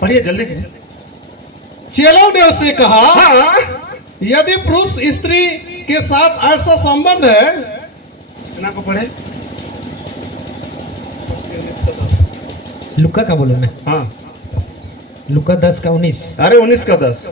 पढ़िए जल्दी। चेलों ने उससे कहा, हाँ, यदि पुरुष स्त्री के साथ ऐसा संबंध है। इतना को पढ़े। लुका का बोलो मैं। हाँ, लुका 10 का 19। अरे 19 का 10।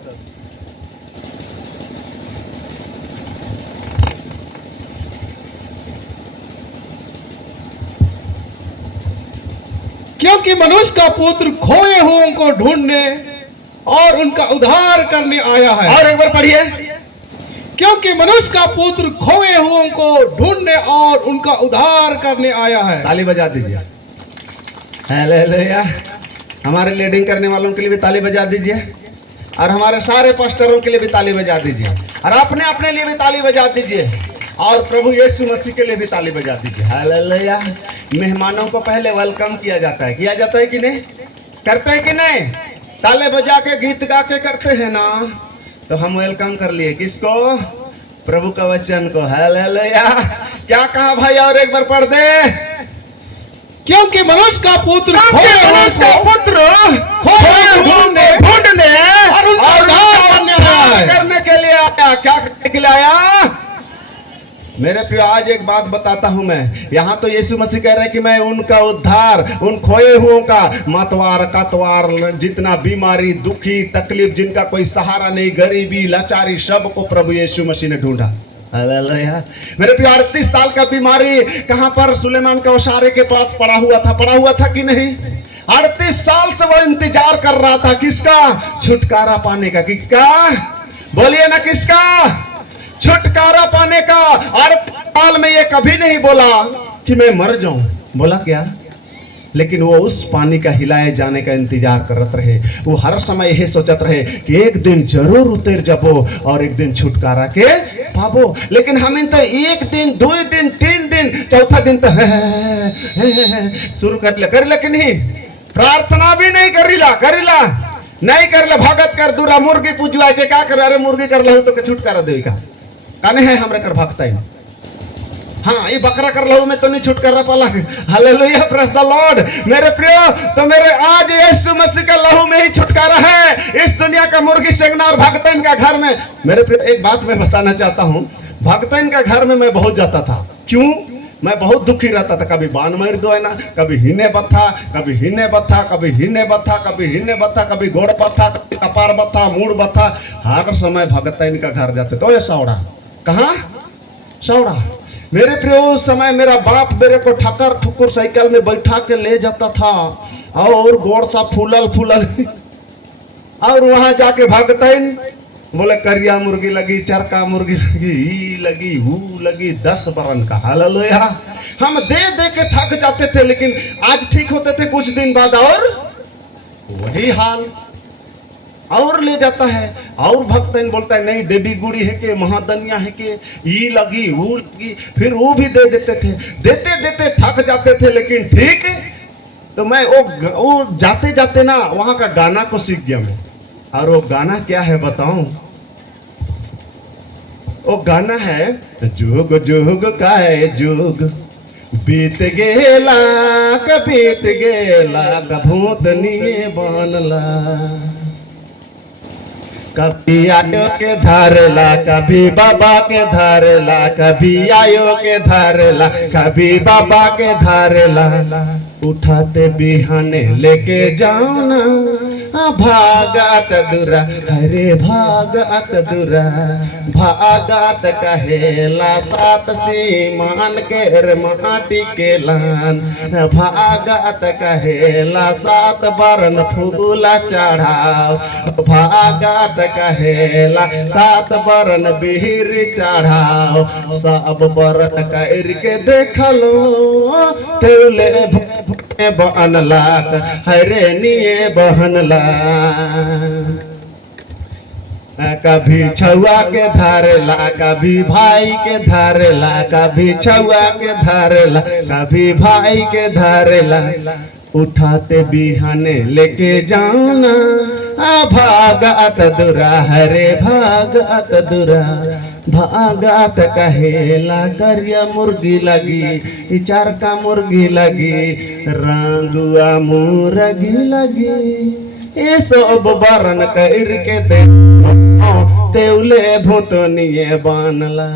क्योंकि मनुष्य का पुत्र खोए हुओं को ढूंढने और उनका उद्धार करने आया है। और एक बार पढ़िए। क्योंकि मनुष्य का पुत्र खोए हुओं को ढूंढने और उनका उद्धार करने आया है। ताली बजा दीजिए। हालेलुया। हमारे लीडिंग करने वालों के लिए भी ताली बजा दीजिए, और हमारे सारे पास्टरों के लिए भी ताली बजा दीजिए, और अपने अपने लिए भी ताली बजा दीजिए, और प्रभु यीशु मसीह के लिए भी ताली बजा दीजिए। हालेलुया। मेहमानों को पहले वेलकम किया जाता है कि नहीं? करते हैं कि नहीं? ताले बजा के गीत गा के करते हैं ना। तो हम वेलकम कर लिए किसको? प्रभु का वचन को। हालेलुया। क्या कहा भाई? और एक बार पढ़ दे। क्योंकि मनुष्य का पुत्र खोए ढूंढने और उनका उद्धार करने के लिए आया। क्या करने के लिए आया? मेरे प्रिय, आज एक बात बताता हूं मैं। यहाँ तो यीशु मसीह कह रहे हैं कि मैं उनका उद्धार, उन खोए हुओं का, मतवार कतवार, जितना बीमारी, दुखी, तकलीफ, जिनका कोई सहारा नहीं, गरीबी, लाचारी, सब को प्रभु यीशु मसीह ने ढूंढा। हालेलुया। मेरे प्रिय, 38 साल का बीमारी कहाँ पर? सुलेमान के ओसारे के पास पड़ा हुआ था कि नहीं? 38 साल से वो इंतजार कर रहा था। किसका? छुटकारा पाने का। किसका? बोलिए ना, किसका? छुटकारा पाने का। 38 साल में ये कभी नहीं बोला कि मैं मर जाऊं। बोला क्या? लेकिन वो उस पानी का हिलाए जाने का इंतजार करत रहे। वो हर समय यही सोचत रहे कि एक दिन जरूर उतर जबो और एक दिन छुटकारा के पाबो। लेकिन हम इन तो एक दिन, 2 दिन, 3 दिन, चौथा दिन तो शुरू कर ले कि नहीं? प्रार्थना भी नहीं करिला नहीं करले। भगत कर दूरा मुर्गी पूजवा के क्या कर? अरे मुर्गी कर लहू तो के छुटकारा देवी का काने है हमरे कर भक्ता है। हाँ, ये बकरा कर लहू में तो नहीं छुटकारा पाला। Hallelujah, praise the Lord. मेरे प्रिय, तो मेरे आज यीशु मसीह का लहू में ही छुटकारा है। इस दुनिया का मुर्गी चंगना और भक्तन का घर में। मेरे प्रिय, एक बात मैं बताना चाहता हूँ। भक्तन का घर में मैं बहुत जाता था। क्यों? मैं बहुत दुखी रहता था। कभी बान मार दो है ना, कभी हिने बत्था, कभी हिने बत्था, कभी हिने बत्था, कभी हिने बत्था, कभी गोड़ बत्था, कभी कपार बत्था, मूड बत्था। हर समय भगतन का घर जाते। तो ये सौड़ा कहाँ? सौड़ा। मेरे प्रिय, उस समय मेरा बाप मेरे को ठकर ठुकुर साइकिल में बैठा के ले जाता था, और गोड़ सा फूलल और वहां जाके भगतन बोले करिया मुर्गी लगी, चरका मुर्गी लगी, ई लगी, वो लगी, 10 बरन का। हालेलुया। हम दे के थक जाते थे, लेकिन आज ठीक होते थे। कुछ दिन बाद और वही हाल, और ले जाता है। और भक्तन बोलता है नहीं, देवी गुड़ी है के, महादनिया है के, ई लगी, वो लगी, फिर वो भी दे देते थे। देते थक जाते थे। लेकिन ठीक है, तो मैं वो जाते जाते ना वहां का गाना को सीख गया मैं। और वो गाना क्या है बताऊं? वो गाना है, जुग जुग का है जुग, बीत गेला का भूतनिए बनला, कभी आयो के धारला, कभी बाबा के धारला, कभी आयो के धारला, कभी बाबा के धारला, उठाते बिहाने लेके जाना, भागत दुरा, हरे भागत दुरा, भागत कहेला, सात सीमान के माटी के लान, भागत कहेला, 7 बरन फूला चढ़ाओ, भागत कहेला, 7 बरन बिहिर चढ़ाओ, सब बरन कर के देख लो, तेले बनला, हरे निये बहनला, कभी छुआ के धारला, कभी भाई के धारला, कभी छुआ के धारला, कभी भाई के धारला, उठाते बिहाने लेके जाना, भागत दुरा, हरे भागत दुरा, भागत कहेला, करिया मुर्गी लगी, चरका मुर्गी लगी, रंगुआ मुर्गी लगी, ये सब बरन कर के दे तेउले भूतनिए बानला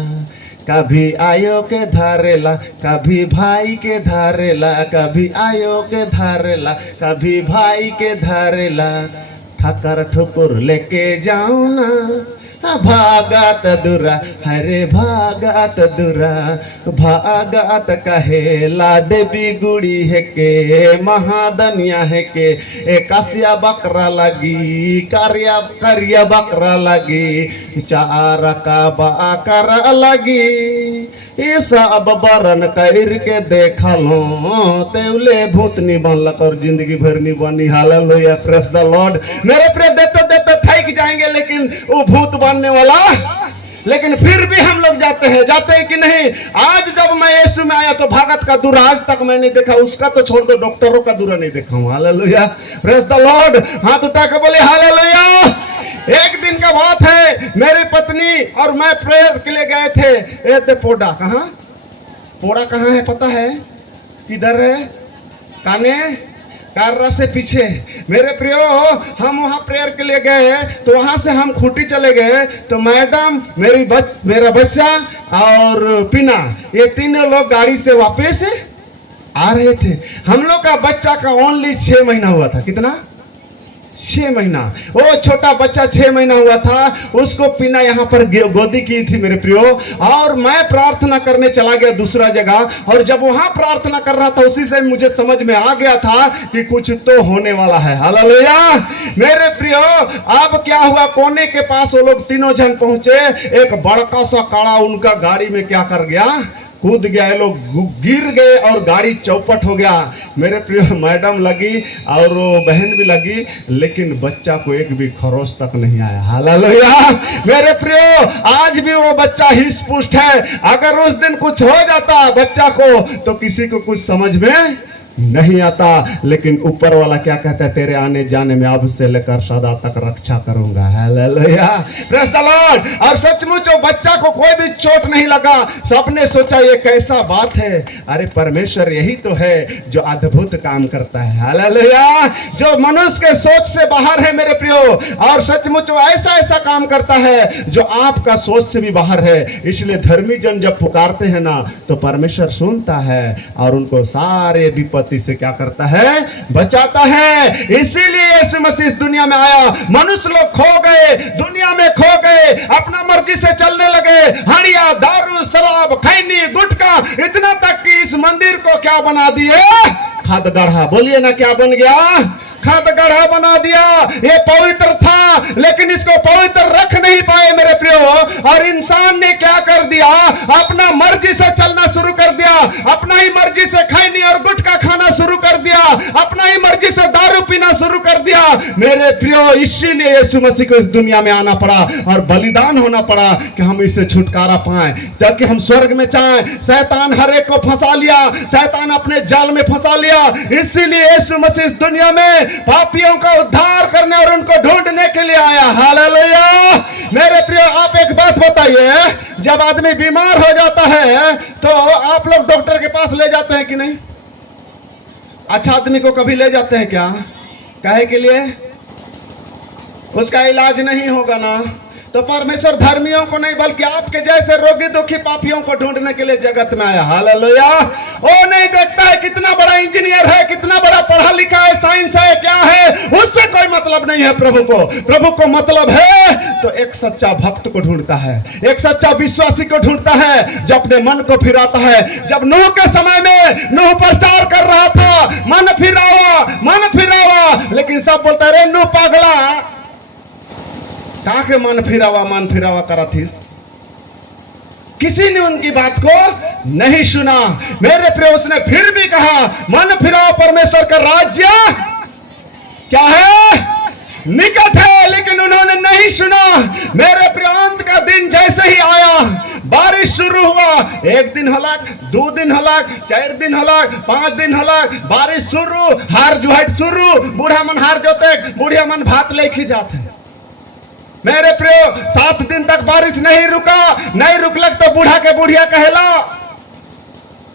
कभी आयो के धारेला कभी भाई के धारेला कभी आयो के धारेला कभी भाई के धारेला ठकर ठुकुर लेके जाऊं ना भागत दुरा हरे भागत दुरा भागत कहेला देवी गुड़ी है के महादनिया है के कासिया बकरा लगी करिया बकरा लगी चार का बाकर लगी ये सब बरन कर के देखा लो तेवले भूतनी बनलक और जिंदगी भर नहीं बनी। Hallelujah praise the Lord. मेरे प्रिय देते देते थक जाएंगे लेकिन वो भूत बनने वाला लेकिन फिर भी हम लोग जाते हैं कि नहीं। आज जब मैं यीशु में आया तो भगत का दूरा आज तक मैं नहीं देखा, उसका तो छोड़ दो डॉक्टरों का दूरा नहीं देखा हूं। Hallelujah praise the Lord. हाथ उठा के बोले हालेलुया। एक दिन का बात है, मेरी पत्नी और मैं प्रेयर के लिए गए थे। ए पोड़ा कहाँ है पता है? किधर है? काने कार्रा से पीछे। मेरे प्रियो हम वहाँ प्रेयर के लिए गए तो वहाँ से हम खूटी चले गए तो मैडम मेरा बच्चा और पीना ये तीनों लोग गाड़ी से वापस आ रहे थे। हम लोग का बच्चा का ओनली 6 महीना हुआ था। कितना? 6 महीना। वो छोटा बच्चा 6 महीना हुआ था, उसको पीना यहाँ पर गोदी की थी मेरे प्रियो। और मैं प्रार्थना करने चला गया दूसरा जगह, और जब वहां प्रार्थना कर रहा था उसी से मुझे समझ में आ गया था कि कुछ तो होने वाला है। हालेलुया मेरे प्रियो। अब क्या हुआ, कोने के पास वो लोग तीनों जन पहुंचे। एक बड़का सा काड़ा उनका गाड़ी में क्या कर गया, कूद गया। ये लोग गिर गए और गाड़ी चौपट हो गया। मेरे प्रिय मैडम लगी और वो बहन भी लगी, लेकिन बच्चा को एक भी खरोच तक नहीं आया। हालेलुया मेरे प्रियो। आज भी वो बच्चा हिस्ट पुष्ट है। अगर उस दिन कुछ हो जाता बच्चा को तो किसी को कुछ समझ में नहीं आता, लेकिन ऊपर वाला क्या कहता है, तेरे आने जाने में अब से लेकर सदा तक रक्षा करूंगा। Hallelujah praise the Lord. और सचमुच वो बच्चा को कोई भी चोट नहीं लगा। सबने सोचा ये कैसा बात है। अरे परमेश्वर यही तो है जो अद्भुत काम करता है। हालेलुया जो मनुष्य के सोच से बाहर है मेरे प्रियो। और सचमुच वो ऐसा काम करता है जो आपका सोच से भी बाहर है। इसलिए धर्मी जन जब पुकारते हैं ना तो परमेश्वर सुनता है और उनको सारे विपत्ति से क्या करता है, बचाता है। इसीलिए यीशु मसीह इस दुनिया में आया। मनुष्य लोग खो गए, दुनिया में खो गए, अपना मर्जी से चलने लगे। हड़िया, दारू, शराब, खैनी, गुटखा, इतना तक कि इस मंदिर को क्या बना दिए, खाद गढ़ा। बोलिए ना क्या बन गया, खाद गढ़ा बना दिया। ये पवित्र था लेकिन इसको पवित्र रख नहीं पाए मेरे प्रियो। और इंसान ने क्या कर दिया, अपना मर्जी से चलना शुरू कर दिया, अपना ही मर्जी से खैनी और गुटखा खाना शुरू कर दिया, अपना ही मर्जी से दारू पीना शुरू कर दिया मेरे प्रियो। इसीलिए यीशु मसीह को इस दुनिया में आना पड़ा और बलिदान होना पड़ा कि हम इससे छुटकारा पाएं, ताकि हम स्वर्ग में जाएं। शैतान हर एक को फंसा लिया, शैतान अपने जाल में फंसा लिया। इसीलिए यीशु मसीह इस दुनिया में पापियों का उद्धार करने और उनको ढूंढने के लिए आया। हालेलुया मेरे प्रिय। आप एक बात बताइए, जब आदमी बीमार हो जाता है तो आप लोग डॉक्टर के पास ले जाते हैं कि नहीं? अच्छा आदमी को कभी ले जाते हैं क्या? काहे के लिए? उसका इलाज नहीं होगा ना। तो परमेश्वर धर्मियों को नहीं बल्कि आपके जैसे रोगी दुखी पापियों को ढूंढने के लिए जगत में आया। हालेलुया। वो नहीं देखता है कितना बड़ा इंजीनियर है, कितना बड़ा पढ़ा लिखा है, साइंस है, क्या है, उससे कोई मतलब नहीं है प्रभु को। प्रभु को मतलब है तो एक सच्चा भक्त को ढूंढता है, एक सच्चा विश्वासी को ढूंढता है जो अपने मन को फिराता है। जब नूह के समय में नूह प्रचार कर रहा था, मन फिरावा, लेकिन सब बोलता है रे नूह पागला, कहा के मन फिरावा करा थी। किसी ने उनकी बात को नहीं सुना मेरे प्रिय। उसने फिर भी कहा मन फिराओ, परमेश्वर का राज्य क्या है, निकट है, लेकिन उन्होंने नहीं सुना मेरे प्रिय। अंत का दिन जैसे ही आया, बारिश शुरू हुआ। 1 दिन हलाक, 2 दिन हलाक, 4 दिन हलाक, 5 दिन हलाक, बारिश शुरू, हार जुहाट शुरू। बूढ़ा मन हार जोते, बुढ़िया मन भात लेके जाते मेरे प्रियो। 7 दिन तक बारिश नहीं रुकलक तो बूढ़ा के बुढ़िया कहला,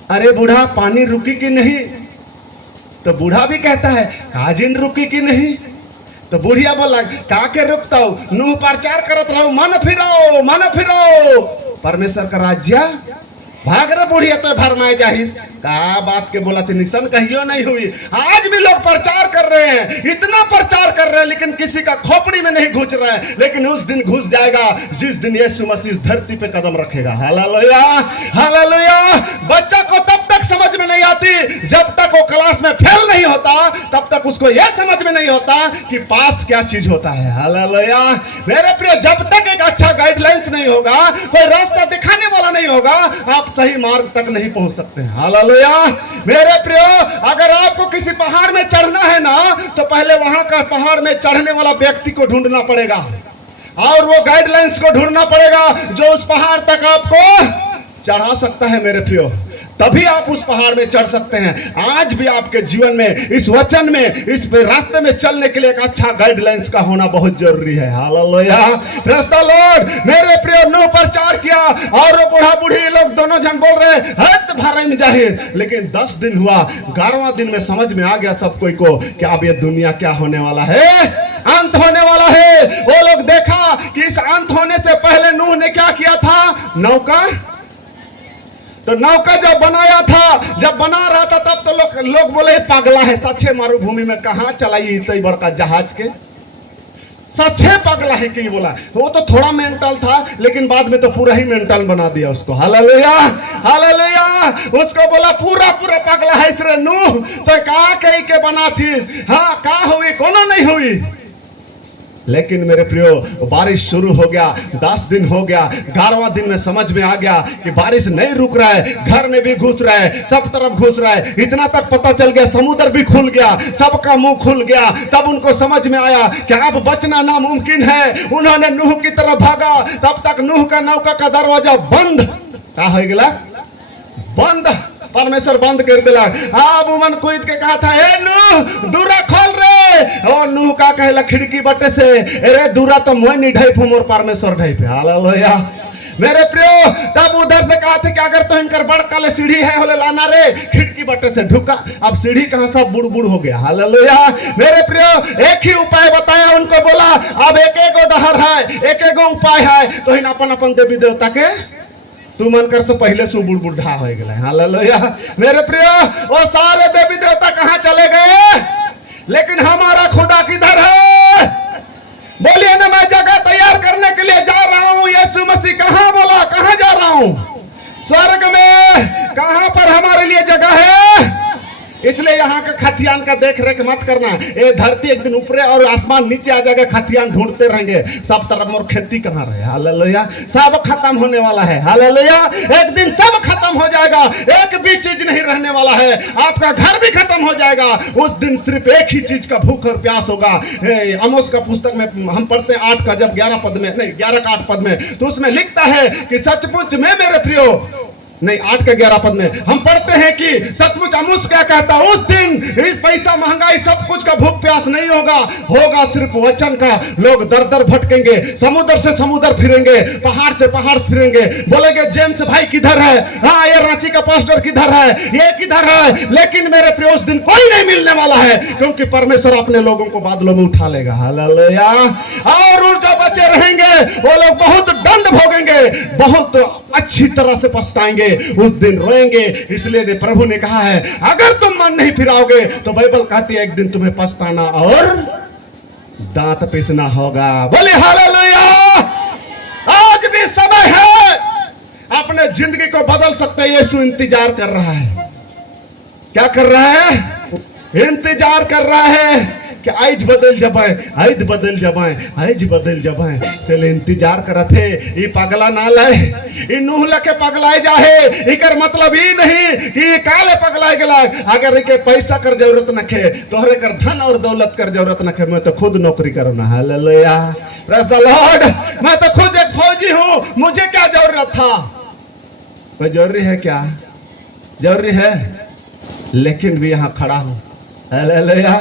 अरे बूढ़ा पानी रुकी कि नहीं? तो बूढ़ा भी कहता है काजिन रुकी कि नहीं? तो बुढ़िया बोला का के रुकता हूँ, नूह प्रचार करत रहो, मन फिराओ परमेश्वर का राज्य भाग रहे बुढ़िया तो भरमाए जाहिस का बात के बोला थी निशन कहियो नहीं हुई। आज भी लोग प्रचार कर रहे हैं, इतना प्रचार कर रहे हैं, लेकिन किसी का खोपड़ी में नहीं घुस रहा है। लेकिन उस दिन घुस जाएगा जिस दिन यीशु मसीह धरती पे कदम रखेगा। Hallelujah hallelujah. बच्चा को तब तक समझ में नहीं आती जब तक वो क्लास में फेल नहीं होता, तब तक उसको यह समझ में नहीं होता कि पास क्या चीज होता है। हालेलुया मेरे प्रिय, जब तक एक अच्छा गाइडलाइंस नहीं होगा, कोई रास्ता दिखाने वाला नहीं होगा, आप सही मार्ग तक नहीं पहुंच सकते। हालेलुया मेरे प्रियो, अगर आपको किसी पहाड़ में चढ़ना है ना, तो पहले वहां का पहाड़ में चढ़ने वाला व्यक्ति को ढूंढना पड़ेगा और वो गाइडलाइंस को ढूंढना पड़ेगा जो उस पहाड़ तक आपको चढ़ा सकता है। मेरे प्रियो, तभी आप उस पहाड़ में चढ़ सकते हैं। आज भी आपके जीवन में, इस वचन में, इस रास्ते में चलने के लिए एक अच्छा गाइडलाइंस का होना बहुत जरूरी है। हालेलुया प्रेज़ द लॉर्ड मेरे प्रियो, नूह प्रचार किया और वो बूढ़ा बूढ़ी लोग दोनों जन बोल रहे हट भारे में जाहिर। लेकिन 10 दिन हुआ, 11वां दिन में समझ में आ गया सब कोई को कि अब ये दुनिया क्या होने वाला है, अंत होने वाला है। वो लोग देखा कि इस अंत होने से पहले नूह ने क्या किया था, नौका जब बनाया था, जब बना रहा था, तब तो लोग बोले पागला है, सच्चे मरुभूमि में कहां चलाई इतनी बड़का जहाज के, सच्चे पागला है कि बोला। वो तो थोड़ा मेंटल था, लेकिन बाद में तो पूरा ही मेंटल बना दिया उसको। हालेलुया हालेलुया, उसको बोला पूरा पागला है इसरे नूह, तो कहा कहीं के बना थी, हाँ का हुई, कोनो नहीं हुई। लेकिन मेरे प्रियो, बारिश शुरू हो गया, 10 दिन हो गया, 11वां दिन में समझ में आ गया कि बारिश नहीं रुक रहा है, घर में भी घुस रहा है, सब तरफ घुस रहा है। इतना तक पता चल गया समुद्र भी खुल गया, सबका मुंह खुल गया। तब उनको समझ में आया कि अब बचना नामुमकिन है। उन्होंने नूह की तरफ भागा, तब तक नूह का नौका का दरवाजा बंद का हो गया, बंद, परमेश्वर बंद कर दिला। अब उमन कूद के कहा था, ए नूह दूरा खोल रे। और नूह का कहला खिड़की बटे से, अरे दूरा तो मैं नहीं ढाई मोर परमेश्वर ढाई पे। हालेलुया मेरे प्रियो, तब उधर से कहा था कि अगर तो इनकर बड़का ले सीढ़ी है होले लाना रे, खिड़की बटे से ढुका। अब सीढ़ी कहां सब बुड़ हो गया। हालेलुया मेरे प्रियो, एक ही उपाय बताया उनको, बोला अब एक डहर है, एक उपाय है, तो इन अपन देवी देवता के तू मन कर तो पहले से बुढ़ा हो गया। हालेलुया मेरे प्रियो, वो सारे देवी देवता कहां चले गए, लेकिन हमारा खुदा किधर है? बोलिए ना, मैं जगह तैयार करने के लिए जा रहा हूं। यीशु मसीह कहां बोला, कहां जा रहा हूं? स्वर्ग में। कहां पर हमारे लिए जगह है? इसलिए यहाँ का खतियान का देख रेख मत करना। ये धरती एक दिन ऊपरे और आसमान नीचे आ जाएगा, खतियान ढूंढते रहेंगे सब तरफ, और खेती कहाँ रहे। हालेलुया सब खत्म होने वाला है। हालेलुया एक दिन सब खत्म हो जाएगा, एक भी चीज नहीं रहने वाला है। आपका घर भी खत्म हो जाएगा। उस दिन सिर्फ एक ही चीज का भूख और प्यास होगा। आमोस का पुस्तक में हम पढ़ते हैं 8 का जब 11 पद में, नहीं 11 का 8 पद में, तो उसमें लिखता है कि सचमुच में मेरे प्रियो, नहीं 8 के 11 पद में हम पढ़ते हैं कि सचमुच आमोस क्या कहता, उस दिन इस पैसा महंगाई सब कुछ का भूख प्यास नहीं होगा, होगा सिर्फ वचन का। लोग दर दर भटकेंगे, समुद्र से समुद्र फिरेंगे, पहाड़ से पहाड़ फिरेंगे, बोलेंगे जेम्स भाई किधर है, हाँ ये रांची का पास्टर किधर है, ये किधर है। लेकिन मेरे प्रिय उस दिन कोई नहीं मिलने वाला है, क्योंकि परमेश्वर अपने लोगों को बादलों में उठा लेगा। हालेलुया और जो बचे रहेंगे वो लोग बहुत दंड भोगेंगे, बहुत अच्छी तरह से पछताएंगे, उस दिन रोएंगे। इसलिए प्रभु ने कहा है अगर तुम मन नहीं फिराओगे तो बाइबल कहती है एक दिन तुम्हें पछताना और दांत पीसना होगा। बोले हालेलुया। आज भी समय है, अपने जिंदगी को बदल सकते हैं। यीशु इंतजार कर रहा है। क्या कर रहा है? इंतजार कर रहा है कि आज बदल जबाए, आज बदल जबाए, आज बदल जबाए। से इंतजार करत है। ये पगला ना लाए, ये नूह लके पगलाए जाहे। इकर मतलब ही नहीं कि काले पगलाए गेला। अगर इके पैसा कर जरूरत नखे, तोहरे कर धन और दौलत कर जरूरत नखे, मैं तो खुद नौकरी करना। Hallelujah praise the Lord. मैं तो खुद एक फौजी हूं, मुझे क्या जरूरत था? कोई जरूरी है क्या? जरूरी है, लेकिन भी यहाँ खड़ा हूं। हालेलुया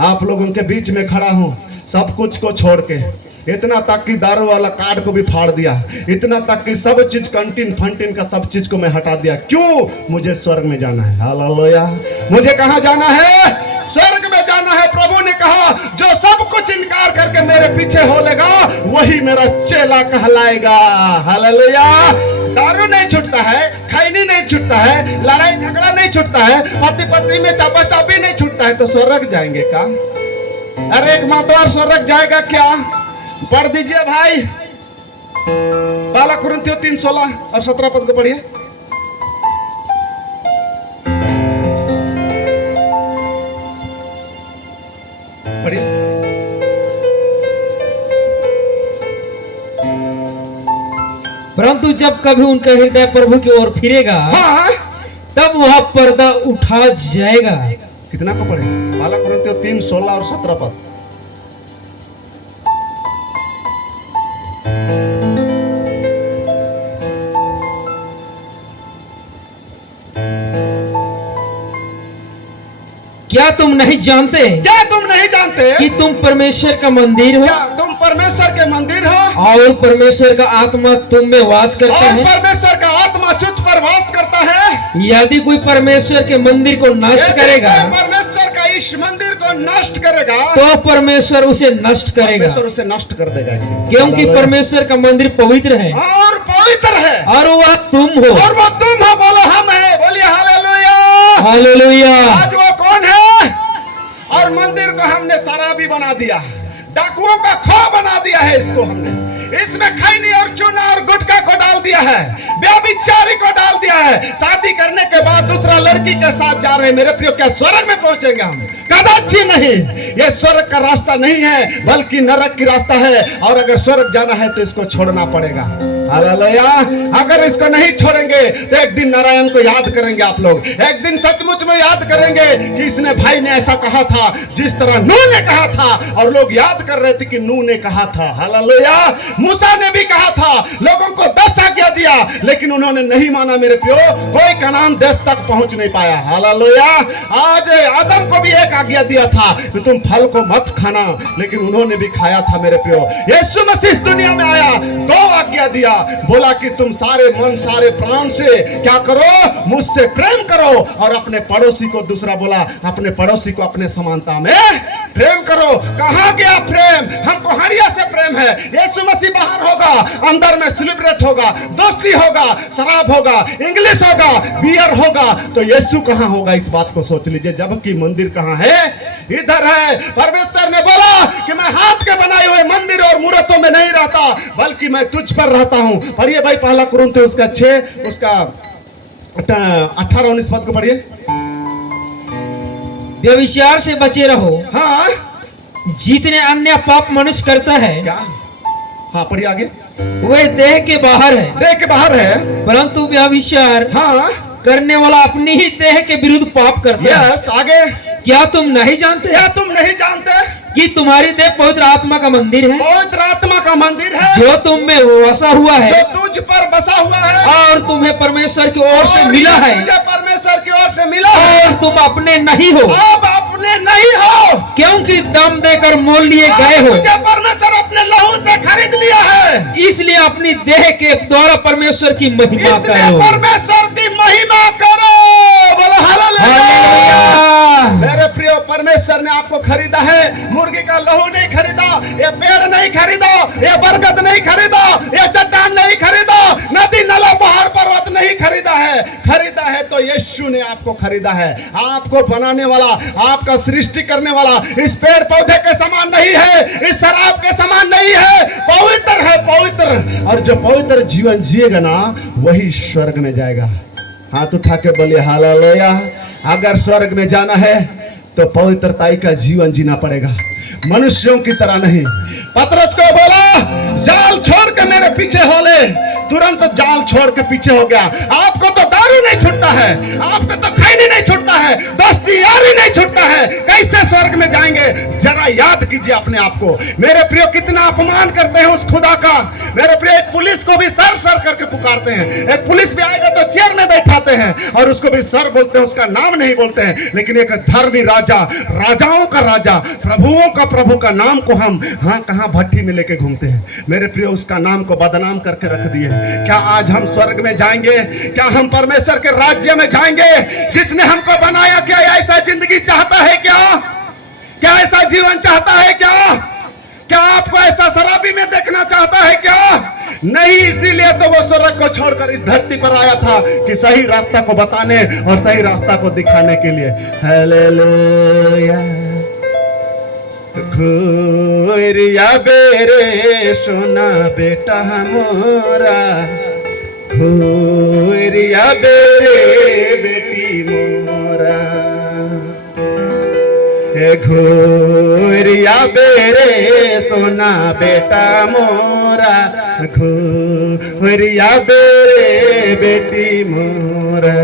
आप लोगों के बीच में खड़ा हूं, सब कुछ को छोड़ के। इतना तक कि दारू वाला कार्ड को भी फाड़ दिया, इतना तक कि सब चीज कंटीन फंटीन का सब चीज को मैं हटा दिया। क्यों? मुझे स्वर्ग में जाना है। हालेलुया मुझे कहां जाना है? स्वर्ग में जाना है। प्रभु ने कहा जो सब कुछ पीछे हो लेगा वही मेरा चेला कहलाएगा। हालेलुया। दारू नहीं छूटता है, खैनी नहीं छूटता है, लड़ाई झगड़ा नहीं छूटता है, पति पत्नी में चापा चापी नहीं छूटता है, तो स्वर्ग जाएंगे क्या? अरे एक मतवार स्वर्ग जाएगा क्या? पढ़ दीजिए भाई, पहला कुरिन्थियों 3:16 और 17 पद को पढ़िए। पढ़िए। परंतु जब कभी उनका हृदय प्रभु की ओर फिरेगा, हाँ, तब वह पर्दा उठा जाएगा। कितना को पढ़े? पहला कुरिन्थियों 3:16 और 17 पद। क्या तुम नहीं जानते क्या तुम नहीं जानते कि तुम परमेश्वर का मंदिर हो क्या तुम परमेश्वर के मंदिर हो और परमेश्वर का आत्मा तुम में वास करता और है? परमेश्वर का आत्मा तुझ पर वास करता है। यदि कोई परमेश्वर के मंदिर को नष्ट यदि करेगा, कोई परमेश्वर का इस मंदिर को नष्ट करेगा तो परमेश्वर उसे नष्ट करेगा, परमेश्वर उसे नष्ट कर देगा। क्योंकि परमेश्वर का मंदिर पवित्र है और पवित्र है और वह तुम हो। और वो तुम हो। बोलो हम है, बोलिए हालेलुया। हालेलुया। आज वो कौन है? और मंदिर को हमने शराबी बना दिया, डाकुओं का खो बना दिया है इसको हमने। इसमें खैनी और चूना और गुटखा को डाल दिया है, व्यभिचारी को डाल दिया है। शादी करने के बाद दूसरा लड़की के साथ जा रहे हैं। मेरे प्रियो, क्या स्वर्ग में पहुंचेंगे हम? कदापि नहीं। ये स्वर्ग का रास्ता नहीं है बल्कि नरक की रास्ता है। और अगर स्वर्ग जाना है तो इसको छोड़ना पड़ेगा। हालेलुया। अगर इसको नहीं छोड़ेंगे तो एक दिन नारायण को याद करेंगे आप लोग, एक दिन सचमुच में याद करेंगे कि इसने भाई ने ऐसा कहा था जिस तरह नूह ने कहा था। और लोग याद कर रहे थे कि नूह ने कहा था। हालेलुया। मूसा ने भी कहा था, लोगों को 10 आज्ञा दिया लेकिन उन्होंने नहीं माना। मेरे प्रियो, कोई कनान देश तक पहुंच नहीं पाया। हालेलुया। आज आदम को भी एक आज्ञा दिया था कि तुम फल को मत खाना, लेकिन उन्होंने भी खाया था। मेरे प्रियो, यीशु मसीह इस दुनिया में आया, 2 आज्ञा दिया, बोला कि तुम सारे मन सारे प्राण से क्या करो? मुझसे प्रेम करो। और अपने पड़ोसी को, दूसरा बोला अपने पड़ोसी को अपने समानता में प्रेम करो। कहां गया प्रेम? हमको हरिया से प्रेम है। यीशु मसीह बाहर होगा, अंदर में सेलिब्रेट होगा, दोस्ती होगा, शराब होगा, इंग्लिश होगा, बियर होगा, तो यीशु कहां होगा? इस बात को सोच लीजिए। जबकि मंदिर कहां है? इधर है। परमेश्वर ने बोला कि मैं हाथ के बनाए हुए मंदिर और मूर्तों में नहीं रहता बल्कि मैं तुझ पर रहता हूं। पढ़िए भाई, पहला कुरिन्थियों उसका 6 उसका 18-19 पद को पढ़िए। व्यभिचार से बचे रहो। हाँ, जितने अन्य पाप मनुष्य करता है क्या? हाँ, पढ़िए आगे। वे देह के बाहर है, देह के बाहर है, परंतु व्यभिचार हाँ, करने वाला अपनी ही देह के विरुद्ध पाप करता है। यस, आगे। क्या तुम नहीं जानते क्या तुम नहीं जानते कि तुम्हारी देह पवित्र आत्मा का मंदिर है, पवित्र आत्मा का मंदिर है जो तुम में वसा हुआ है जो तुझ पर बसा हुआ है और तुम्हें परमेश्वर की ओर से और मिला ये है तुझे परमेश्वर की ओर से मिला है। और तुम अपने नहीं हो, अब अपने नहीं हो, क्योंकि दम देकर मोल लिए गए हो। तुझे परमेश्वर अपने लहू से खरीद लिया है। इसलिए अपनी देह के द्वारा परमेश्वर की महिमा इसलिए करो। परमेश्वर की महिमा करो। बोलो हालेलुया। हालेलुया। मेरे प्रियो, परमेश्वर ने आपको खरीदा है। मुर्गी का लहू नहीं खरीदा, ये पेड़ नहीं खरीदा, ये बरगद नहीं खरीदा, ये चट्टान नहीं खरीदा, नदी नाला पहाड़ पर्वत नहीं खरीदा है। खरीदा है तो यीशु ने आपको खरीदा है। आपको बनाने वाला, आपका सृष्टि करने वाला इस पेड़ पौधे के समान नहीं है, इस शराब के समान नहीं है, पवित्र है, पवित्र। और जो पवित्र जीवन जिएगा ना वही स्वर्ग में जाएगा। हाथ उठा के बोलिए हालेलुया। अगर स्वर्ग में जाना है तो पवित्रता का जीवन जीना पड़ेगा, मनुष्यों की तरह नहीं। पतरस को बोला जाल छोड़ के मेरे पीछे हो ले, तुरंत जाल छोड़ के पीछे हो गया। आपको तो दारू नहीं छूटता है, आपसे तो खैनी नहीं छूटता है, दोस्ती यारी नहीं छूटता है, कैसे स्वर्ग में जाएंगे? जरा याद कीजिए अपने आप को। मेरे प्रियो, कितना अपमान करते हैं उस खुदा का। मेरे प्रियो, एक पुलिस को भी सर सर करके पुकारते हैं। एक पुलिस भी आएगा तो चेयर में बैठाते हैं और उसको भी सर बोलते हैं, उसका नाम नहीं बोलते हैं। लेकिन एक धर्मी राजा, राजाओं का राजा, प्रभुओं का प्रभु का नाम को हम कहां भट्टी में लेके घूमते हैं। मेरे प्रियो, उसका नाम को बदनाम करके रख दिए। क्या आज हम स्वर्ग में जाएंगे? क्या हम परमेश्वर के राज्य में जाएंगे? जिसने हमको बनाया, क्या ऐसा जिंदगी चाहता है? क्या ऐसा जीवन चाहता है? क्या क्या आपको ऐसा शराबी में देखना चाहता है क्या? नहीं, इसीलिए तो वो स्वर्ग को छोड़कर इस धरती पर आया था कि सही रास्ता को बताने और सही रास्ता को दिखाने के लिए। हालेलुया। खोरिया बेरे सोना बेटा मोरा, खोरिया बेरे बेटी मोरा, घोरिया बेरे सोना बेटा मोरा, घोरिया बेरे बेटी मोरा।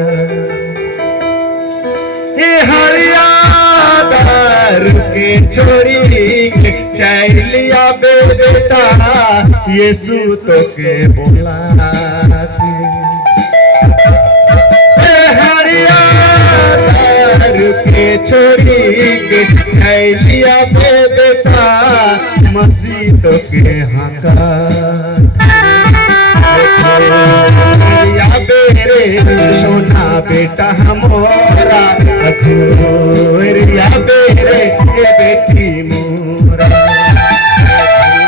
ये हरिया दारू के छोरी के चलिया बेटा, यीशु तो के बोला के छोड़ी के छैलिया बेटा, मसीह तो के हका बेरे सोना बेटा मोरा, घोरिया बेरे बेटी मोरा,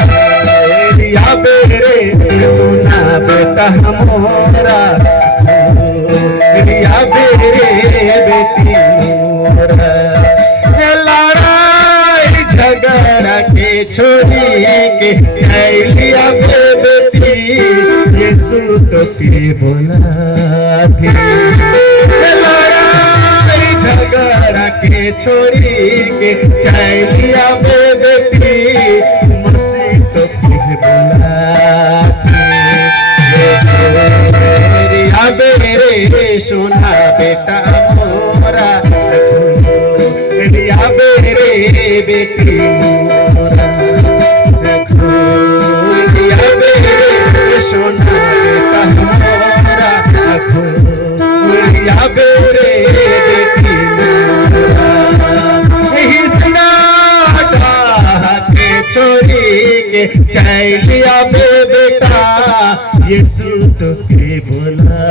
घोरिया बेरे सोना बेटा मोरा, घोरिया बेरे बेटी मोरा। लड़ाई झगड़ा के छोड़ी के चलिया बेटी, यीशु तो के बोला थी। लड़ाई झगड़ा के छोड़ी के चलिया बेटी, मसीह तो के बोला थी। बेरे सोना बेटा मोरा, घोरिया बेरे बेटी मोरा, घोरिया बेरे सोना बेटा मोरा, घोरिया बेरे बेटी मोरा। हिस्सा के छोड़ी के चलिया बेटा, यीशु तो के बोला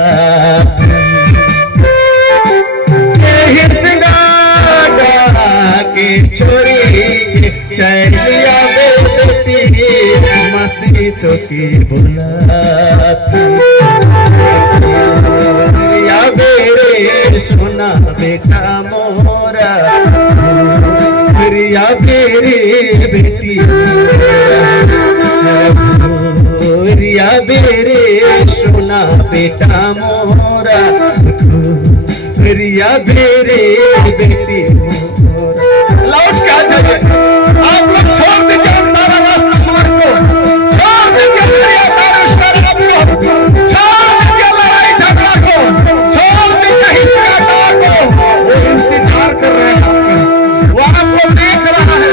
के छोड़ी के चलिया बेटी, मसीह तो के बोला या बेरे सोना बेटा मोरा, या बेरे बेटी या बेरे सोना बेटा मोरा, या बेरे बेटी मोरा। लौट क्या चाहिए? आप लोग छोड़ दीजिए सारा रास्ता मार्ग को, छोड़ दीजिए शराब को, छोड़ दीजिए लड़ाई झगड़ा को, छोड़ दीजिए हिंसा को। वो इंतजार कर रहे हैं आपका, वो आपको देख रहा है।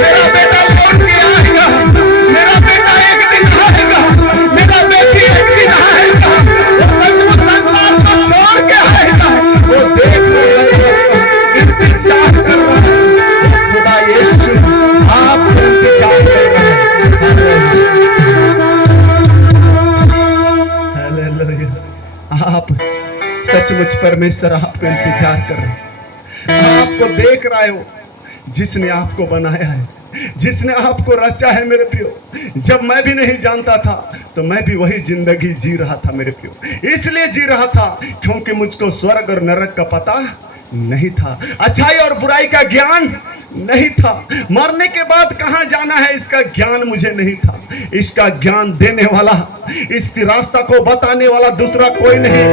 मेरा बेटा लौट के आएगा, मेरा बेटा एक दिन आएगा, मेरा बेटी एक दिन आएगा। वो संसार को छोड़ के आएगा, वो देख रहे हैं, इंतजार कर रहा है। खुदा यीशु आपको इंतजार कर रहा है। हालेलुया। आप सचमुच परमेश्वर आपको इंतजार कर रहे हैं, आपको देख रहे हो। जिसने आपको बनाया है, जिसने आपको रचा है मेरे प्रियो। जब मैं भी नहीं जानता था तो मैं भी वही जिंदगी जी रहा था मेरे प्रियो। इसलिए जी रहा था क्योंकि मुझको स्वर्ग और नरक का पता नहीं था, अच्छाई और बुराई का ज्ञान नहीं था, मरने के बाद कहां जाना है इसका ज्ञान मुझे नहीं था। इसका ज्ञान देने वाला, इस रास्ता को बताने वाला दूसरा कोई नहीं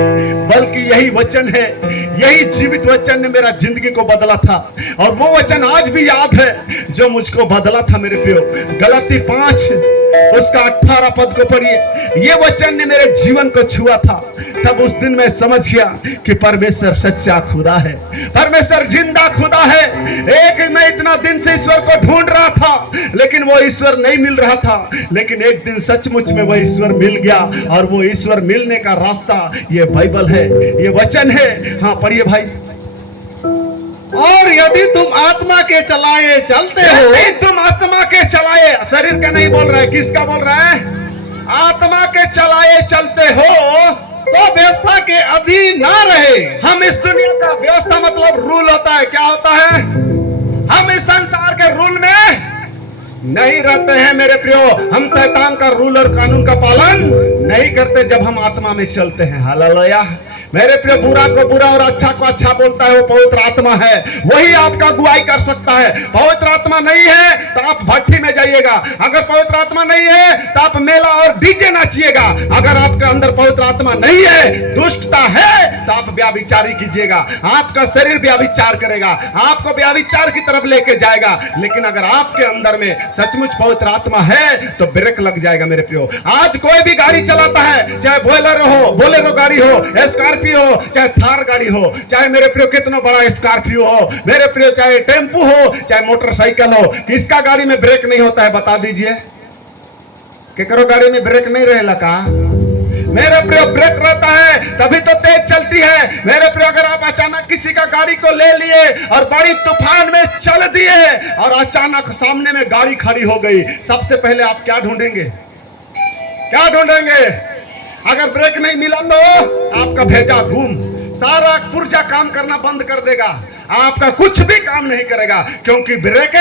बल्कि यही वचन है। यही जीवित वचन ने मेरा जिंदगी को बदला था, और वो वचन आज भी याद है जो मुझको बदला था मेरे प्रियो। गलती 5 उसका 18 पद को पढ़िए। ये वचन ने मेरे जीवन को छुआ था। तब उस दिन मैं समझ गया कि परमेश्वर सच्चा खुदा है, परमेश्वर जिंदा खुदा है। एक मैं इतना दिन से ईश्वर को ढूंढ रहा था लेकिन वो ईश्वर नहीं मिल रहा था, लेकिन एक दिन सचमुच में वो ईश्वर मिल गया। और वो ईश्वर मिलने का रास्ता ये बाइबल है, ये वचन है। हाँ पढ़िए भाई। और यदि तुम आत्मा के चलाए चलते हो, यदि तुम आत्मा के चलाए, शरीर का नहीं बोल रहा है, किसका बोल रहा है? आत्मा के चलाए चलते हो तो व्यवस्था के अधीन ना रहे। हम इस दुनिया का, व्यवस्था मतलब रूल होता है, क्या होता है? हम इस संसार के रूल में नहीं रहते हैं मेरे प्रियो। हम शैतान का रूल और कानून का पालन नहीं करते जब हम आत्मा में चलते हैं। हालेलुया। मेरे प्रियो, बुरा को बुरा और अच्छा को अच्छा बोलता है वो पवित्र आत्मा है, वही आपका अगुवाई कर सकता है। पवित्र आत्मा नहीं है तो आप भट्टी में जाइएगा। अगर पवित्र आत्मा नहीं है तो आप मेला और डीजे नाचिएगा। अगर आपके अंदर पवित्र आत्मा नहीं है, दुष्टता है, तो आप व्याभिचारी कीजिएगा। आपका शरीर व्याभिचार करेगा, आपको व्याभिचार की तरफ लेके जाएगा। लेकिन अगर आपके अंदर में सचमुच पवित्र आत्मा है तो ब्रेक लग जाएगा मेरे प्रियो। आज कोई भी गाड़ी चलाता है, चाहे बोलेरो गाड़ी हो, स्कॉर्पियो हो, चाहे थार गाड़ी हो, चाहे मेरे प्रियो कितना बड़ा स्कॉर्पियो हो मेरे प्रियो, चाहे टेम्पू हो, चाहे मोटरसाइकिल हो, किसका गाड़ी में ब्रेक नहीं होता है बता दीजिए? कि करो गाड़ी में ब्रेक नहीं रहेगा का? मेरे प्रियो, ब्रेक रहता है तभी तो तेज चलती है। मेरे प्रियो, अगर आप अचानक किसी का गाड़ी को ले लिए और बड़ी तूफान में चल दिए और अचानक सामने में गाड़ी खड़ी हो गई, सबसे पहले आप क्या ढूंढेंगे? क्या ढूंढेंगे? अगर ब्रेक नहीं मिला तो आपका भेजा घूम, सारा पुर्जा काम करना बंद कर देगा, आपका कुछ भी काम नहीं करेगा, क्योंकि ब्रेक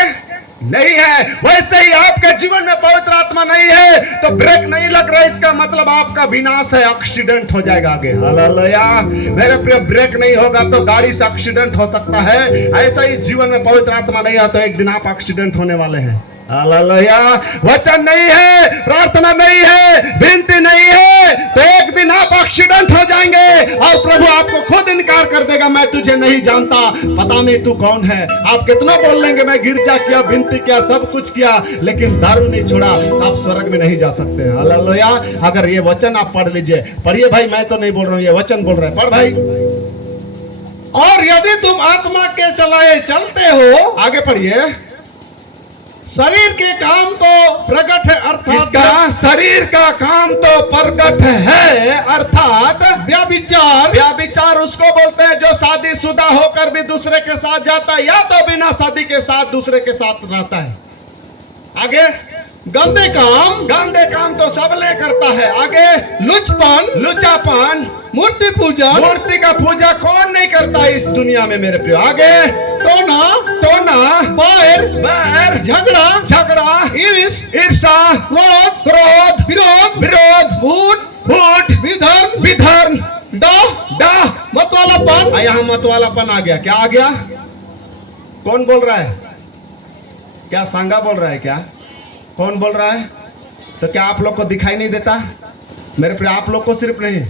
नहीं है। वैसे ही आपके जीवन में पवित्र आत्मा नहीं है तो ब्रेक नहीं लग रहा है, इसका मतलब आपका विनाश है, एक्सीडेंट हो जाएगा आगे। हालेलुया। मेरे प्रिय, ब्रेक नहीं होगा तो गाड़ी से एक्सीडेंट हो सकता है। ऐसा ही जीवन में पवित्र आत्मा नहीं है तो एक दिन आप एक्सीडेंट होने वाले हैं। हालेलुया। वचन नहीं है, प्रार्थना नहीं है, विनती नहीं है तो एक दिन आप एक्सीडेंट हो जाएंगे और प्रभु आपको खुद इनकार कर देगा, मैं तुझे नहीं जानता, पता नहीं तू कौन है। आप कितना बोल लेंगे मैं गिरजा किया, विनती किया, सब कुछ किया, लेकिन दारू नहीं छोड़ा, आप स्वर्ग में नहीं जा सकते। हालेलुया। अगर ये वचन आप पढ़ लीजिए, पढ़िए भाई, मैं तो नहीं बोल रहा हूं, ये वचन बोल रहे हैं, पढ़ भाई। और यदि तुम आत्मा के चलाए चलते हो, आगे पढ़िए। शरीर के काम तो प्रकट है, अर्थात इसका शरीर का काम तो प्रकट है, अर्थात व्याभिचार। व्याभिचार उसको बोलते हैं जो शादीशुदा होकर भी दूसरे के साथ जाता है या तो बिना शादी के साथ दूसरे के साथ रहता है। आगे गंदे काम तो सब ले करता है। आगे लुचापन, मूर्ति पूजा। मूर्ति का पूजा कौन नहीं करता है इस दुनिया में मेरे प्रिय? आगे टोना, बैर, झगड़ा, ईर्षा, क्रोध, विरोध, फूट, विधर्म, डाह, मतवालापन। यहाँ मतवालापन आ गया। क्या आ गया? कौन बोल रहा है? क्या सांगा बोल रहा है? क्या कौन बोल रहा है? तो क्या आप लोग को दिखाई नहीं देता मेरे प्रिय? आप लोग को सिर्फ नहीं,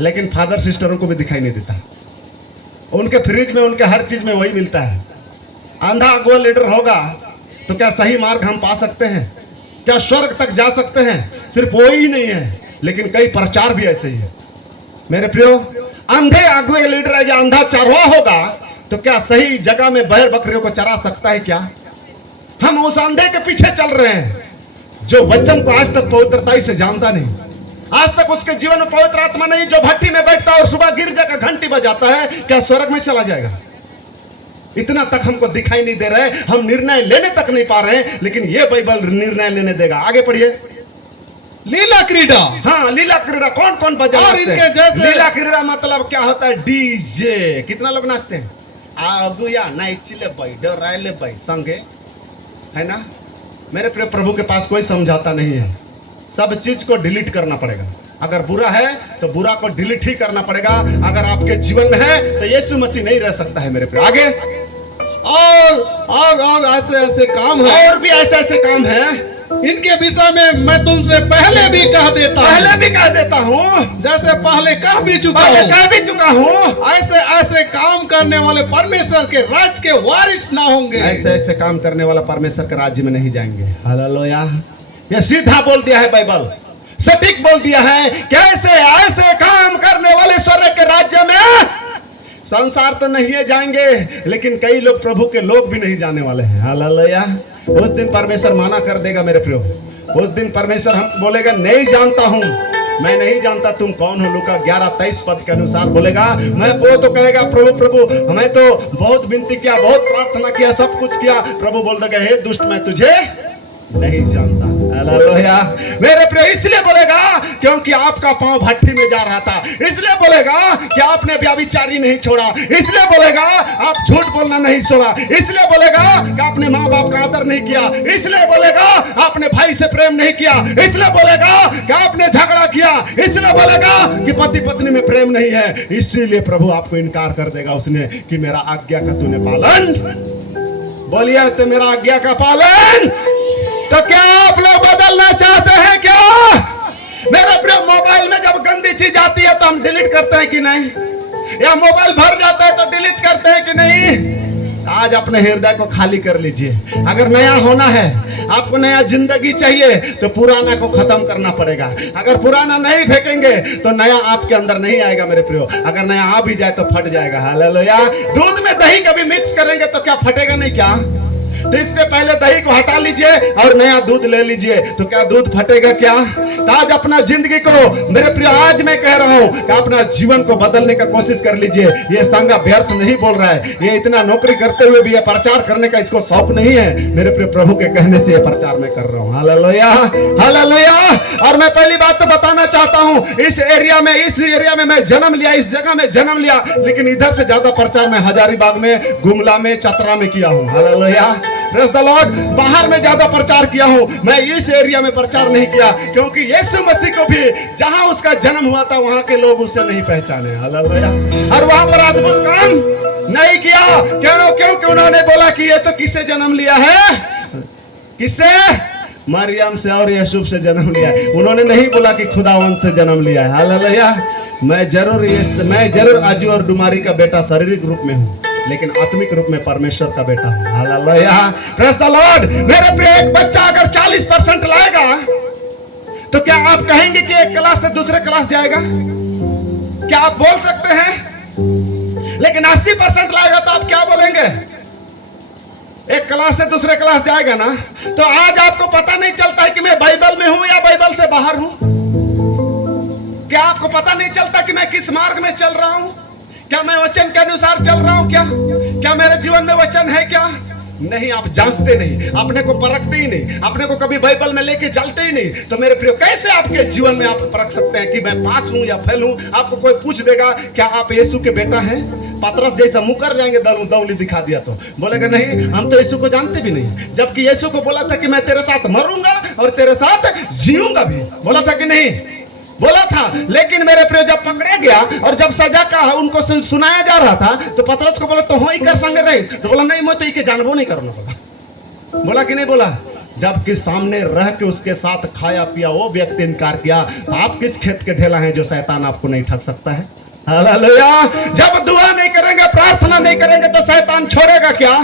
लेकिन फादर सिस्टरों को भी दिखाई नहीं देता। उनके फ्रिज में, उनके हर चीज में वही मिलता है। अंधा अगुआ लीडर होगा तो क्या सही मार्ग हम पा सकते हैं? क्या स्वर्ग तक जा सकते हैं? सिर्फ वही ही नहीं है, लेकिन कई प्रचार भी ऐसे ही है मेरे प्रियो। अंधे अगुए लीडर है या अंधा चरवा होगा तो क्या सही जगह में बैल बकरियों को चरा सकता है? क्या हम उस अंधे के पीछे चल रहे हैं जो वचन को आज तक पवित्रता से जानता नहीं, आज तक उसके जीवन में पवित्र आत्मा नहीं, जो भट्टी में बैठता है और सुबह गिरजा का घंटी बजाता है, क्या स्वर्ग में चला जाएगा? इतना तक हमको दिखाई नहीं दे रहा है, हम निर्णय लेने तक नहीं पा रहे हैं, लेकिन ये बाइबल निर्णय लेने देगा। आगे पढ़िए। लीला क्रीड़ा। हाँ, लीला क्रीड़ा कौन कौन बजा? और इनके जैसे लीला क्रीड़ा मतलब क्या होता है? डीजे। कितना लोग नाचते हैं? आगुया नाइचिले भाई, डराइले भाई, संगे, है ना मेरे प्रिय? प्रभु के पास कोई समझौता नहीं है, सब चीज को डिलीट करना पड़ेगा। अगर बुरा है तो बुरा को डिलीट ही करना पड़ेगा। अगर आपके जीवन में है तो यीशु मसीह नहीं रह सकता है मेरे प्रिय। आगे और ऐसे काम है, और भी ऐसे काम है, इनके विषय में मैं तुमसे पहले भी कह देता हूँ, जैसे पहले कह भी चुका हूँ, ऐसे काम करने वाले परमेश्वर के राज्य के वारिस ना होंगे। ऐसे काम करने वाला परमेश्वर के राज्य में नहीं जाएंगे। हालेलुया। ये सीधा बोल दिया है बाइबल, सटीक बोल दिया है। कैसे ऐसे काम करने वाले स्वर्ग के राज्य में? संसार तो नहीं जाएंगे, लेकिन कई लोग, प्रभु के लोग भी नहीं जाने वाले हैं। हालेलुया। उस दिन परमेश्वर माना कर देगा मेरे प्रियो। उस दिन परमेश्वर हम बोलेगा, नहीं जानता हूं, मैं नहीं जानता तुम कौन हो। लूका 11:23 पद के अनुसार बोलेगा। मैं वो तो कहेगा, प्रभु हमें तो बहुत विनती किया, बहुत प्रार्थना किया, सब कुछ किया। प्रभु बोल देगा, हे दुष्ट, मैं तुझे नहीं जानता। हालेलुया। मेरे प्रिय इसलिए बोलेगा क्योंकि आपका पांव भट्टी में जा रहा था, इसलिए बोलेगा कि आपने व्यभिचारी नहीं छोड़ा, इसलिए बोलेगा आप झूठ बोलना नहीं छोड़ा, इसलिए बोलेगा कि आपने माँ बाप का आदर नहीं किया, इसलिए बोलेगा आपने भाई से प्रेम नहीं किया, इसलिए बोलेगा कि आपने झगड़ा किया, इसलिए बोलेगा कि पति पत्नी में प्रेम नहीं है। इसीलिए प्रभु आपको इनकार कर देगा उसने कि मेरा आज्ञा का तूने पालन, बोलिए तो मेरा आज्ञा का पालन। तो क्या आप लोग बदलना चाहते हैं क्या? मेरे प्रिय मोबाइल में जब गंदी चीज आती है तो हम डिलीट करते हैं कि नहीं, या मोबाइल भर जाता है तो डिलीट करते हैं कि नहीं? आज अपने हृदय को खाली कर लीजिए। अगर नया होना है, आपको नया जिंदगी चाहिए तो पुराना को खत्म करना पड़ेगा। अगर पुराना नहीं फेंकेंगे तो नया आपके अंदर नहीं आएगा मेरे प्रियो। अगर नया आ भी जाए तो फट जाएगा। हालेलुया। दूध में दही कभी मिक्स करेंगे तो क्या फटेगा नहीं क्या? तो इससे पहले दही को हटा लीजिए और नया दूध ले लीजिए, तो क्या दूध फटेगा क्या? तो आज अपना जिंदगी को मेरे प्रिय, आज मैं कह रहा हूं कि अपना जीवन को बदलने का कोशिश कर लीजिए। ये संगा व्यर्थ नहीं बोल रहा है, ये इतना नौकरी करते हुए भी ये प्रचार करने का इसको शौक नहीं है। मेरे प्रिय, प्रभु के कहने से ये प्रचार मैं कर रहा हूं। Hallelujah, hallelujah. और मैं पहली बात तो बताना चाहता हूं, इस एरिया में मैं जन्म लिया, इस जगह में जन्म लिया, लेकिन इधर से ज्यादा प्रचार मैं हजारीबाग में, गुमला में, चतरा में किया हूं। Hallelujah, praise the Lord. बाहर में ज्यादा प्रचार किया हूं, मैं इस एरिया में प्रचार नहीं किया, क्योंकि यीशु मसीह को भी जहां उसका जन्म हुआ था वहां के लोग उसे नहीं पहचाने। हालेलुया। और वहां पर अद्भुत काम नहीं किया। क्योंकि उन्होंने बोला कि ये तो किससे जन्म लिया है? किससे? मरियम से और यूसुफ से जन्म लिया है। उन्होंने नहीं बोला कि खुदावंत से जन्म लिया है। हालेलुया। मैं जरूर आजू और डुमारी का बेटा शारीरिक रूप में हूँ, लेकिन आत्मिक रूप में परमेश्वर का बेटा हूं। Hallelujah, praise the Lord. मेरे प्रिय, एक बच्चा अगर 40% लाएगा तो क्या आप कहेंगे कि एक क्लास से दूसरे क्लास जाएगा? क्या आप बोल सकते हैं? लेकिन 80% लाएगा तो आप क्या बोलेंगे? एक क्लास से दूसरे क्लास जाएगा ना। तो आज आपको पता नहीं चलता है कि मैं बाइबल में हूं या बाइबल से बाहर हूं? क्या आपको पता नहीं चलता कि मैं किस मार्ग में चल रहा हूं? क्या मैं वचन के अनुसार चल रहा हूं? क्या मेरे जीवन में वचन है क्या? नहीं, आप जांचते नहीं, अपने को परखते ही नहीं, अपने को कभी बाइबल में लेके चलते ही नहीं। तो मेरे प्रियो, कैसे आपके जीवन में आप परख सकते हैं कि मैं पास हूं या फेल हूं? आपको कोई पूछ देगा क्या आप यीशु के बेटा हैं? पतरस जैसा मुंह कर जाएंगे, दौली दिखा दिया तो बोलेगा नहीं, हम तो यीशु को जानते भी नहीं। जबकि यीशु को बोला था कि मैं तेरे साथ मरूंगा और तेरे साथ जीऊंगा भी, बोला था कि नहीं? बोला था। लेकिन मेरे प्रिय, जब पकड़ा गया और जब सजा का उनको सुनाया जा रहा था तो पतरस को बोला तो हो ही कर संग रही, तो बोला नहीं, मैं तो इके जानबो नहीं करना। बोला कि नहीं बोला? जबकि सामने रह के उसके साथ खाया पिया वो व्यक्ति इनकार किया, तो आप किस खेत के ढेला हैं जो शैतान आपको नहीं ठग सकता है? हालेलुया। जब दुआ नहीं करेंगे, प्रार्थना नहीं करेंगे तो शैतान छोड़ेगा क्या?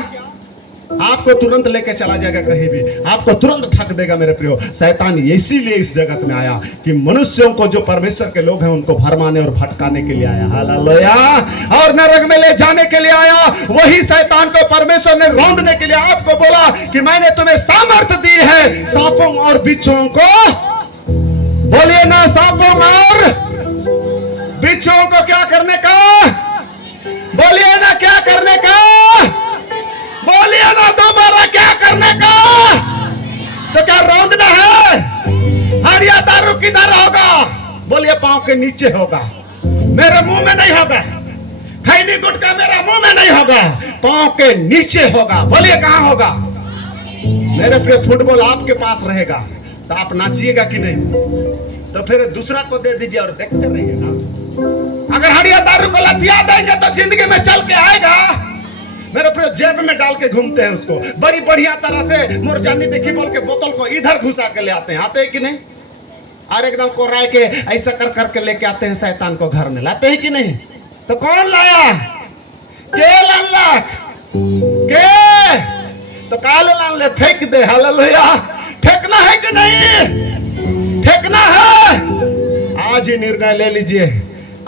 आपको तुरंत लेके चला जाएगा कहीं भी, आपको तुरंत ठग देगा मेरे प्रियो। शैतान इसीलिए इस जगत में आया कि मनुष्यों को, जो परमेश्वर के लोग हैं, उनको भरमाने और भटकाने के लिए आया। हालेलुया। और नरक में ले जाने के लिए आया। वही शैतान को परमेश्वर ने रौंदने के लिए आपको बोला कि मैंने तुम्हें सामर्थ्य दी है सांपों और बिच्छुओं को, बोलिए ना, सांपों और बिच्छुओं को क्या करने का? बोलिए ना, क्या करने का? बोलिए ना दोबारा, क्या करने का? तो क्या रौंदना है? हरिया दारू किधर होगा? बोलिए पांव के नीचे होगा, मेरे मुंह में नहीं होगा। खैनी गुटका मेरा मुंह में नहीं होगा, पांव के नीचे होगा। बोलिए कहां होगा? मेरे प्रिय, फुटबॉल आपके पास रहेगा तो आप नाचिएगा कि नहीं? तो फिर दूसरा को दे दीजिए और देखते रहिए ना। अगर हरिया दारू को लथिया देंगे तो जिंदगी में चल के आएगा। मेरे प्रिय, जेब में डाल के घूमते हैं उसको, बड़ी बढ़िया तरह से मोरजानी देखी बोल के बोतल को इधर घुसा के ले आते हैं। आते हैं कि नहीं? और एकदम कोराए के ऐसा कर करके लेके आते हैं शैतान को घर में। लाते हैं कि नहीं? तो कौन लाया? के लाला के? तो काले लाल ले फेंक दे। हालेलुया। फेंकना है कि नहीं? फेंकना है। आज ही निर्णय ले लीजिए,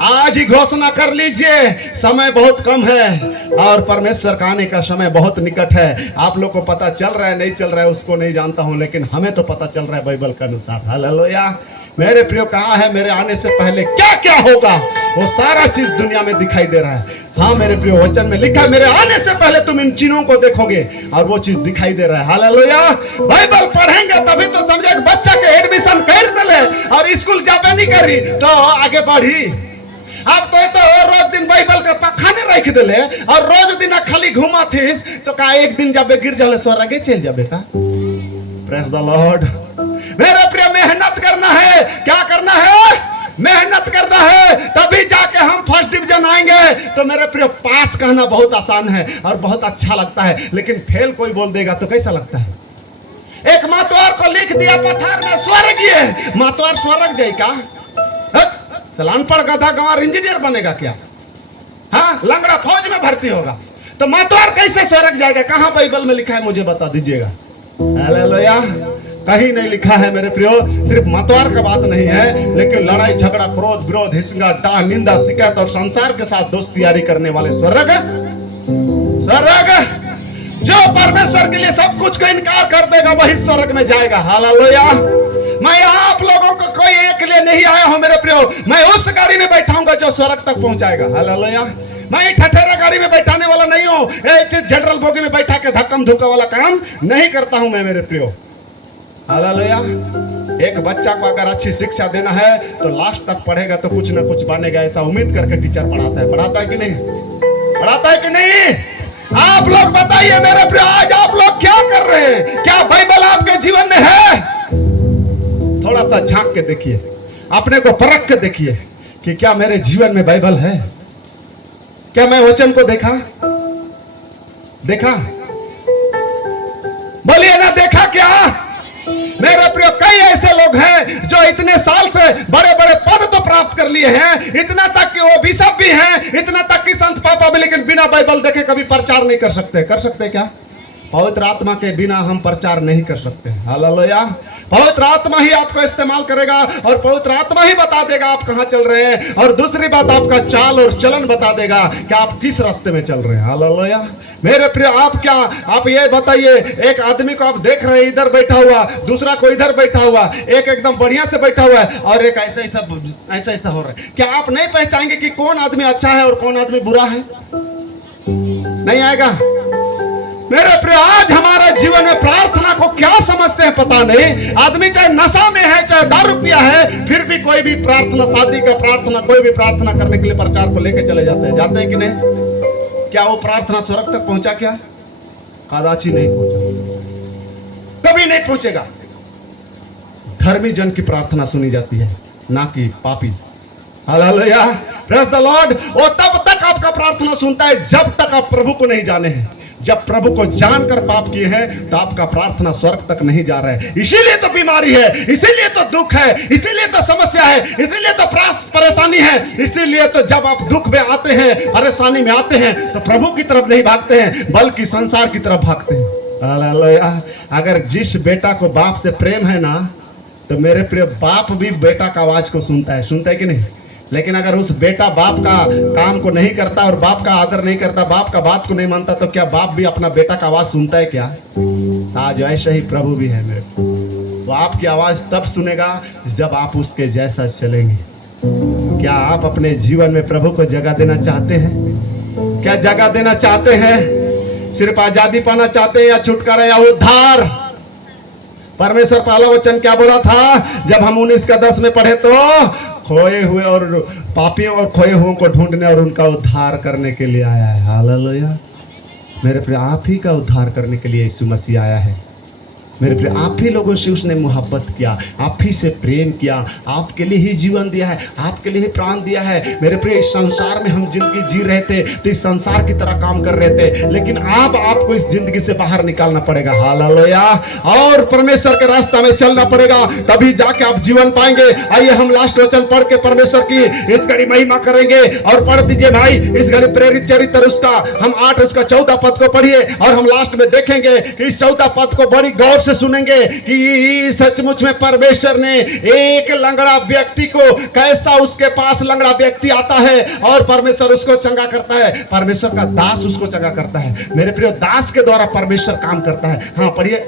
आज ही घोषणा कर लीजिए। समय बहुत कम है और परमेश्वर का आने का समय बहुत निकट है। आप लोग को पता चल रहा है नहीं चल रहा है उसको नहीं जानता हूं, लेकिन हमें तो पता चल रहा है बाइबल के अनुसार। हालेलुया। मेरे प्रियो, कहां है मेरे आने से पहले क्या क्या होगा वो सारा चीज दुनिया में दिखाई दे रहा है। हाँ मेरे प्रिय, वचन में लिखा है मेरे आने से पहले तुम इन चीजों को देखोगे और वो चीज दिखाई दे रहा है। हालेलुया। बाइबल पढ़ेंगे तभी तो समझे। बच्चा के एडमिशन कर दले और स्कूल जाबे नहीं करी तो आगे बढ़ी। अब तो रोज दिन बाइबल के पखाने रख दिले और रोज दिन खाली घुमा थीस तो का एक दिन जाबे गिर जाले स्वर्गे चल जाबे का। Praise the Lord. मेरे प्रिय, मेहनत करना है। क्या करना है? मेहनत करना है, तभी जाके हम फर्स्ट डिवीजन आएंगे। तो मेरे प्रिय, पास कहना बहुत आसान है और बहुत अच्छा लगता है, लेकिन फेल कोई बोल देगा तो कैसा लगता है? एक मातवार को लिख दिया पत्थर में स्वर्गीय, मातवार स्वर्ग जाएगा? अनपढ़ गधा गंवार इंजीनियर बनेगा क्या? हाँ, लंगड़ा फौज में भर्ती होगा तो मातवार कैसे स्वर्ग जाएगा? कहां बाइबल में लिखा है मुझे बता दीजिएगा। हालेलुया। कहीं नहीं लिखा है मेरे प्रियो। सिर्फ मतवार का बात नहीं है, लेकिन लड़ाई झगड़ा क्रोध विरोध हिंसा डाह निंदा शिकायत और संसार के साथ दोस्ती यारी करने वाले स्वर्ग जो परमेश्वर के लिए सब कुछ का इनकार कर देगा वही स्वर्ग में जाएगा। हालेलुया। मैं यहाँ आप लोगों को कोई एक लिए नहीं आया हूँ मेरे प्रियो। मैं उस गाड़ी में बैठाऊंगा जो स्वर्ग तक पहुंचाएगा। हालेलुया। मैं ठठेरा गाड़ी में बैठाने वाला नहीं हूँ। जनरल बोगी में बैठा के धक्कम धुक्का वाला काम नहीं करता हूं मैं मेरे प्रियो। हालेलुया। एक बच्चा को अगर अच्छी शिक्षा देना है तो लास्ट तक पढ़ेगा तो कुछ ना कुछ बनेगा, ऐसा उम्मीद करके टीचर पढ़ाता है कि नहीं? पढ़ाता है कि नहीं? आप लोग बताइए मेरे प्रिय, आज आप लोग क्या कर रहे हैं? क्या बाइबल आपके जीवन में है? थोड़ा सा झांक के देखिए, अपने को परख के देखिए कि क्या मेरे जीवन में बाइबल है? क्या मैं वचन को देखा? बोलिए ना, देखा क्या? मेरे प्रिय, कई ऐसे लोग हैं जो इतने साल से बड़े बड़े पद तो प्राप्त कर लिए हैं, इतना तक कि वो बिशप भी हैं, इतना तक कि संत पापा भी, लेकिन बिना बाइबल देखे कभी प्रचार नहीं कर सकते। कर सकते क्या? पवित्र आत्मा के बिना हम प्रचार नहीं कर सकते। हालेलुया। पवित्र आत्मा ही आपको इस्तेमाल करेगा और पवित्र आत्मा ही बता देगा आप कहां चल रहे हैं, और दूसरी बात आपका चाल और चलन बता देगा कि आप किस रास्ते में चल रहे हैं। हालेलुया। मेरे प्रिय, आप ये बताइए, एक आदमी को आप देख रहे हैं इधर बैठा हुआ, दूसरा को इधर बैठा हुआ, एक एकदम बढ़िया से बैठा हुआ है और एक ऐसा हो रहा है। क्या आप नहीं पहचानेंगे कि कौन आदमी अच्छा है और कौन आदमी बुरा है? नहीं आएगा। मेरे प्रिय, आज हमारे जीवन में प्रार्थना को क्या समझते हैं पता नहीं। आदमी चाहे नशा में है, चाहे दारू पिया है, फिर भी कोई भी प्रार्थना, शादी का प्रार्थना, कोई भी प्रार्थना करने के लिए प्रचार को लेके चले जाते हैं। जाते हैं कि नहीं? क्या वो प्रार्थना स्वर्ग तक पहुंचा? क्या कदाची नहीं पहुंचा, कभी नहीं पहुंचेगा। धर्मी जन की प्रार्थना सुनी जाती है, ना कि पापी। हालेलुया। Praise the Lord. वो तब तक आपका प्रार्थना सुनता है जब तक आप प्रभु को नहीं जाने हैं। जब प्रभु को जानकर पाप किए हैं तो आपका प्रार्थना स्वर्ग तक नहीं जा रहा है। इसीलिए तो बीमारी है, इसीलिए तो दुख है, इसीलिए तो समस्या है, इसीलिए तो परेशानी है। इसीलिए तो जब आप दुख में आते हैं, परेशानी में आते हैं, तो प्रभु की तरफ नहीं भागते हैं बल्कि संसार की तरफ भागते हैं। हालेलुया। अगर जिस बेटा को बाप से प्रेम है ना, तो मेरे प्रिय, बाप भी बेटा का आवाज को सुनता है कि नहीं? लेकिन अगर उस बेटा बाप का काम को नहीं करता और बाप का आदर नहीं करता, बाप का बात को नहीं मानता, तो क्या बाप भी अपना बेटा का आवाज सुनता है क्या? आज ऐसे ही प्रभु भी है मेरे। वो आपकी आवाज तब सुनेगा जब आप उसके जैसा चलेंगे। क्या आप अपने जीवन में प्रभु को जगह देना चाहते हैं? क्या जगह देना चाहते हैं? सिर्फ आजादी पाना चाहते हैं या छुटकारा या उद्धार? परमेश्वर पहला वचन क्या बोला था जब हम 19:10 में पढ़े? तो खोए हुए और पापियों और खोए हुओं को ढूंढने और उनका उद्धार करने के लिए आया है। हालेलुया। मेरे प्रिय, आप ही का उद्धार करने के लिए यीशु मसीह आया है। मेरे प्रिय, आप ही लोगों से उसने मोहब्बत किया, आप ही से प्रेम किया, आपके लिए ही जीवन दिया है, आपके लिए ही प्राण दिया है। मेरे प्रिय, इस संसार में हम जिंदगी जी रहे थे तो इस संसार की तरह काम कर रहे थे, लेकिन अब आपको इस जिंदगी से बाहर निकालना पड़ेगा। हालेलुया। और परमेश्वर के रास्ता में चलना पड़ेगा, तभी जाके आप जीवन पाएंगे। आइए हम लास्ट वचन पढ़ के परमेश्वर की इस घड़ी महिमा करेंगे। और पढ़ दीजिए भाई इस घड़ी प्रेरित चरित्र उसका, हम 8 उसका 14 पद को पढ़िए और हम लास्ट में देखेंगे कि इस 14 पद को बड़ी गौर सुनेंगे कि सचमुच में परमेश्वर ने एक लंगड़ा व्यक्ति को, कैसा उसके पास लंगड़ा व्यक्ति आता है और परमेश्वर उसको चंगा करता है। परमेश्वर का दास उसको चंगा करता है। मेरे प्रिय, दास के द्वारा परमेश्वर काम करता है। हाँ पढ़िए।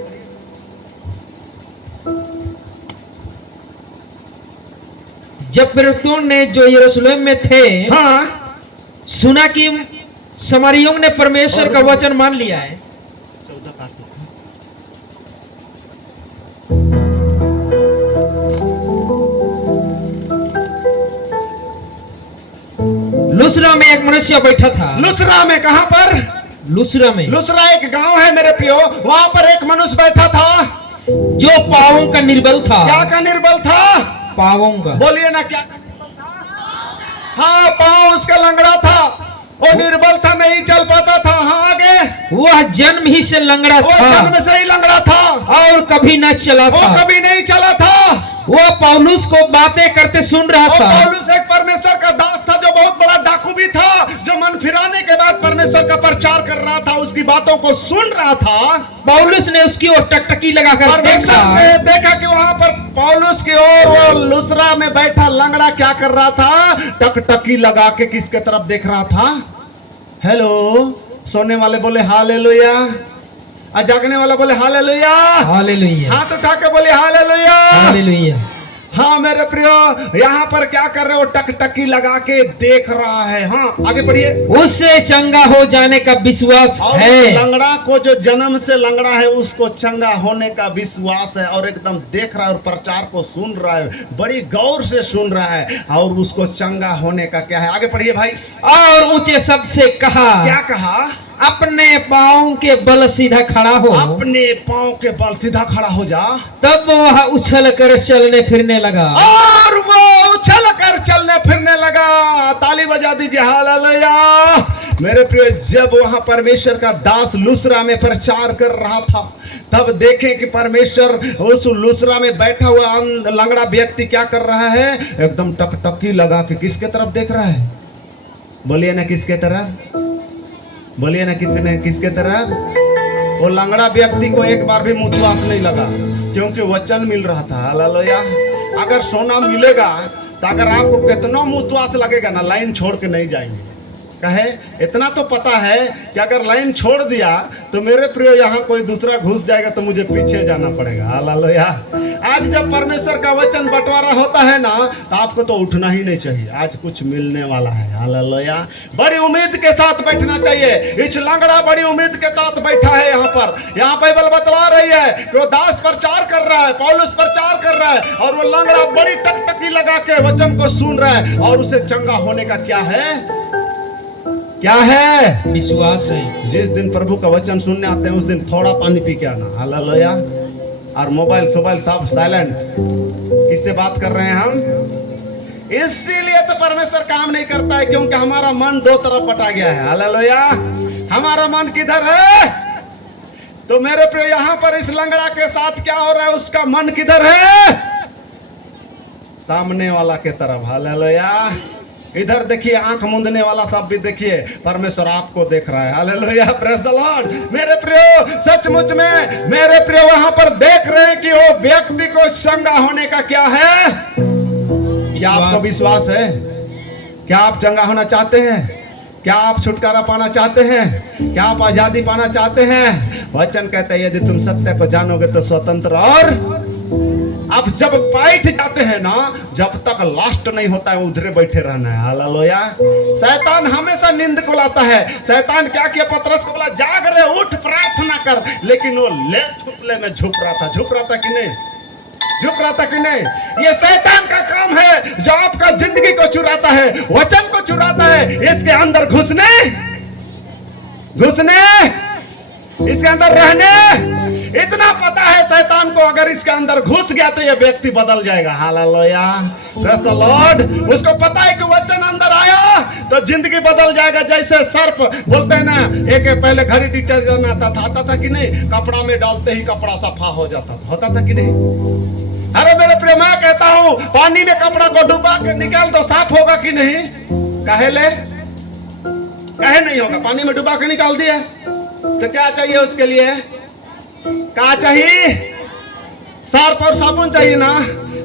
जब प्रेरितों ने जो यरूशलेम में थे हाँ, सुना कि समारियों ने परमेश्वर का वचन मान लिया है, लुस्रा में एक मनुष्य बैठा था। लुस्रा में, कहाँ पर? लुस्रा में लुस्रा एक गांव है मेरे प्रियो, वहां पर एक मनुष्य बैठा था जो पावों का निर्बल था। क्या का निर्बल था? पावों का, बोलिए ना, क्या का निर्बल था? हाँ, पाँव उसका लंगड़ा था, वो निर्बल था, नहीं चल पाता था। हाँ, आगे? वह जन्म ही से लंगड़ा वो था जन्म से ही लंगड़ा था, और कभी न चला वो था। कभी नहीं चला था। वह पौलुस को बातें करते सुन रहा और था। पौलुस एक परमेश्वर का दास था जो बहुत बड़ा डाकू भी था, जो मन फिराने के बाद परमेश्वर का प्रचार कर रहा था, उसकी बातों को सुन रहा था। पौलुस ने उसकी ओर टकटकी लगाकर परमेश्वर देखा। ने देखा कि वहां पर पौलुस की ओर वो लुस्रा में बैठा लंगड़ा क्या कर रहा था? टकटकी लगा के किसके तरफ देख रहा था? हेलो, सोने वाले बोले हालेलुया, और जागने वाला बोले हालेलुया। हालेलुया, हाथ उठा के बोले हालेलुया। हालेलुया। हाँ मेरे प्रियो, यहाँ पर क्या कर रहे हो? टकटकी लगा के देख रहा है। हाँ, आगे बढ़िए। उससे चंगा हो जाने का विश्वास और है। लंगड़ा को, जो जन्म से लंगड़ा है, उसको चंगा होने का विश्वास है, और एकदम देख रहा है और प्रचार को सुन रहा है, बड़ी गौर से सुन रहा है, और उसको चंगा होने का क्या है? आगे पढ़िए भाई। और ऊंचे शब्द से कहा, क्या कहा? अपने पाँव के बल सीधा खड़ा हो। अपने पाँव के बल सीधा खड़ा हो जा। तब वह उछल कर चलने फिरने लगा। और वो उछल कर चलने फिरने लगा। ताली बजा दीजिए, हालेलुया। मेरे प्रिय, जब वहां परमेश्वर का दास लुस्रा में प्रचार कर रहा था, तब देखें कि परमेश्वर उस लुस्रा में बैठा हुआ लंगड़ा व्यक्ति क्या कर रहा है? एकदम टकटकी लगा के किसके तरफ देख रहा है? बोलिए ना, किसके तरफ? बोलिए ना, कितने किसके तरफ? वो लंगड़ा व्यक्ति को एक बार भी मुतवास नहीं लगा, क्योंकि वचन मिल रहा था। हालेलुया। अगर सोना मिलेगा तो अगर आपको कितना मुतवास लगेगा ना, लाइन छोड़ के नहीं जाएंगे। कहे, इतना तो पता है कि अगर लाइन छोड़ दिया तो मेरे प्रिय यहाँ कोई दूसरा घुस जाएगा तो मुझे पीछे जाना पड़ेगा। हालेलुया। आज जब परमेश्वर का वचन बंटवारा होता है ना, तो आपको तो उठना ही नहीं चाहिए, आज कुछ मिलने वाला है। हालेलुया। बड़ी उम्मीद के साथ बैठना चाहिए। इस लंगड़ा बड़ी उम्मीद के साथ बैठा है यहाँ पर। यहाँ बाइबल बतला रही है कि वो दास प्रचार कर रहा है, पौलुस प्रचार कर रहा है, और वो लंगड़ा बड़ी टकटकी लगा के वचन को सुन रहा है, और उसे चंगा होने का क्या है? क्या है? विश्वास है। जिस दिन प्रभु का वचन सुनने आते हैं, उस दिन थोड़ा पानी पी के आना। हालेलुया। और मोबाइल सब साइलेंट। किससे बात कर रहे हैं हम? इसीलिए तो परमेश्वर काम नहीं करता है, क्योंकि हमारा मन दो तरफ बटा गया है। हालेलुया। हमारा मन किधर है? तो मेरे प्रिय, यहाँ पर इस लंगड़ा के साथ क्या हो रहा है? उसका मन किधर है? सामने वाला के तरफ। हालेलुया। इधर देखिए, आंख मूंदने वाला सब भी देखिए, परमेश्वर आपको देख रहा है। Hallelujah, praise the Lord. मेरे प्रियो, सचमुच में मेरे प्रियो वहां पर देख रहे हैं कि वो व्यक्ति को चंगा होने का क्या है? क्या आपको विश्वास है? क्या आप चंगा होना चाहते हैं? क्या आप छुटकारा पाना चाहते हैं? क्या आप आजादी पाना चाहते हैं? वचन कहते हैं, यदि तुम सत्य को जानोगे तो स्वतंत्र और अब जब बैठ जाते हैं ना, जब तक लास्ट नहीं होता है उधरे बैठे रहना है। हालेलुया। शैतान हमेशा नींद को लाता है। शैतान क्या किया? पतरस को बोला, जाग रे, उठ, प्रार्थना कर। लेकिन वो लेफ्ट पुतले में झुक रहा था। झुक रहा था कि नहीं? झुक रहा था कि नहीं? ये शैतान का काम है, जो आपका जिंदगी को चुराता है, वचन को चुराता है, इसके अंदर घुसने, इसके अंदर रहने। इतना पता है शैतान को, अगर इसके अंदर घुस गया तो ये व्यक्ति बदल जाएगा। Hallelujah, praise the Lord. उसको पता है कि वचन अंदर आया तो जिंदगी बदल जाएगा। जैसे सर्प बोलते हैं ना, एक पहले घड़ी डिटर्जेंट आता था कि नहीं? कपड़ा में डालते ही कपड़ा सफा हो जाता था, होता था कि नहीं? अरे मेरे प्रिय, मैं कहता हूं, पानी में कपड़ा को डुबा के निकाल दो, साफ होगा कि नहीं? कहे नहीं होगा। पानी में डुबा के निकाल दिया तो क्या चाहिए उसके लिए? क्या चाहिए? सर्फ और साबुन चाहिए ना।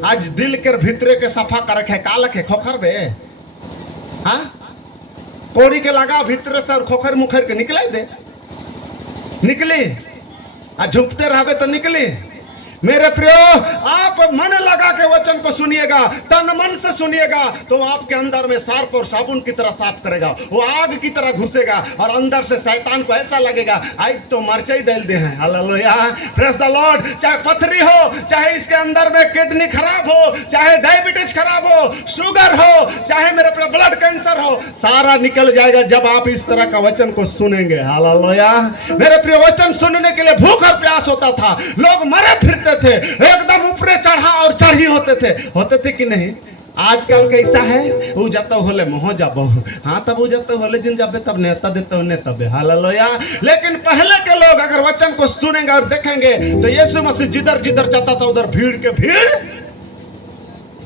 आज दिल के भीतरे के सफा कर रखे, कालक है खोखर बे। हाँ, कोड़ी के लगा भीतरे से और खोखर मुखर के निकले दे, निकली। आ झुकते रहे तो निकली। मेरे प्रियो, आप मन लगा के वचन को सुनिएगा, तन मन से सुनिएगा, तो आपके अंदर में सर्फ और साबुन की तरह साफ करेगा, वो आग की तरह घुसेगा और अंदर से शैतान को ऐसा लगेगा आज तो मिर्चाई डाल दे हैं। Hallelujah, praise the Lord. चाहे पथरी हो, चाहे इसके अंदर में किडनी खराब हो, चाहे डायबिटीज खराब हो, शुगर हो, चाहे मेरे प्रियो ब्लड कैंसर हो, सारा निकल जाएगा जब आप इस तरह का वचन को सुनेंगे। हालेलुया, मेरे प्रियो, वचन सुनने के लिए भूख और प्यास होता था, लोग मरे फिरते थे, एकदम ऊपरे चढ़ा और चढ़ी होते थे कि नहीं? आजकल कैसा है, उ जत होले मोह जाबो, हाँ तब उ जत होले जिन जाबे तब नेता देते ने तबे। हालेलुया। लेकिन पहले के लोग अगर वचन को सुनेंगे और देखेंगे तो यीशु मसीह जिधर जिधर जाता था उधर भीड़ के भीड़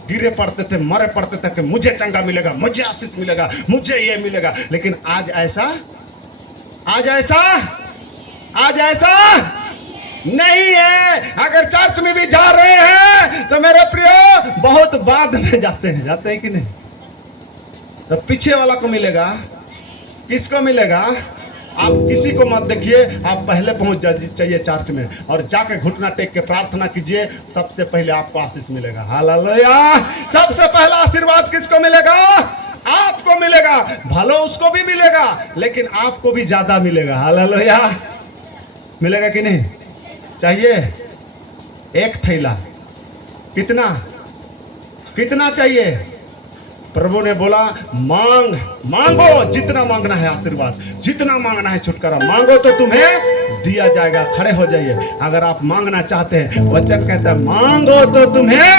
गिरे पड़ते थे, मरे पड़ते थे कि मुझे चंगा मिलेगा, मुझे आशीष मिलेगा, मुझे ये मिलेगा। लेकिन आज ऐसा नहीं है। अगर चर्च में भी जा रहे हैं तो मेरे प्रियो बहुत बाद में जाते हैं कि नहीं? तो पीछे वाला को मिलेगा, किसको मिलेगा? आप किसी को मत देखिए, आप पहले पहुंच जाइए चर्च में और जाके घुटना टेक के प्रार्थना कीजिए, सबसे पहले आपको आशीष मिलेगा। हालेलुया। सबसे पहला आशीर्वाद किसको मिलेगा? आपको मिलेगा। भलो उसको भी मिलेगा लेकिन आपको भी ज्यादा मिलेगा। हालेलुया। मिलेगा कि नहीं? चाहिए एक थैला, कितना चाहिए? प्रभु ने बोला मांगो, जितना मांगना है आशीर्वाद, जितना मांगना है छुटकारा, मांगो तो तुम्हें दिया जाएगा। खड़े हो जाइए अगर आप मांगना चाहते हैं। वचन कहता है मांगो तो तुम्हें